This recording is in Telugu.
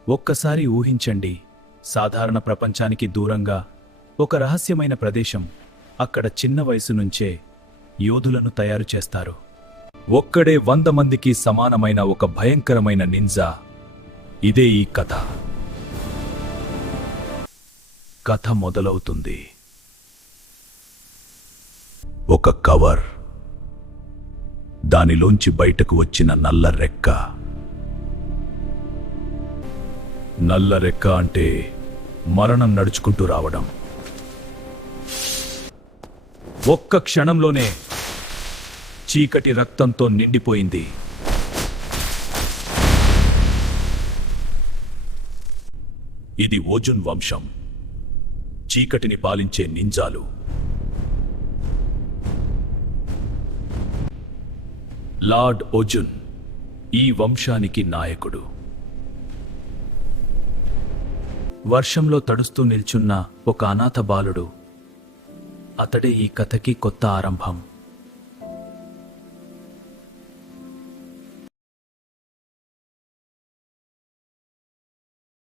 ఒక్కసారి ఊహించండి, సాధారణ ప్రపంచానికి దూరంగా ఒక రహస్యమైన ప్రదేశం. అక్కడ చిన్న వయసు నుంచే యోధులను తయారు చేస్తారు. ఒక్కడే 100 మందికి సమానమైన ఒక భయంకరమైన నింజా. ఇదే ఈ కథ. కథ మొదలవుతుంది. ఒక కవర్, దానిలోంచి బయటకు వచ్చిన నల్ల రెక్క. నల్ల రెక్క అంటే మరణం నడుచుకుంటూ రావడం. ఒక్క క్షణంలోనే చీకటి రక్తంతో నిండిపోయింది. ఇది ఓజున్ వంశం, చీకటిని పాలించే నింజాలు. లార్డ్ ఓజున్ ఈ వంశానికి నాయకుడు. వర్షంలో తడుస్తూ నిల్చున్న ఒక అనాథ బాలుడు. అతడే ఈ కథకి కొత్త ఆరంభం.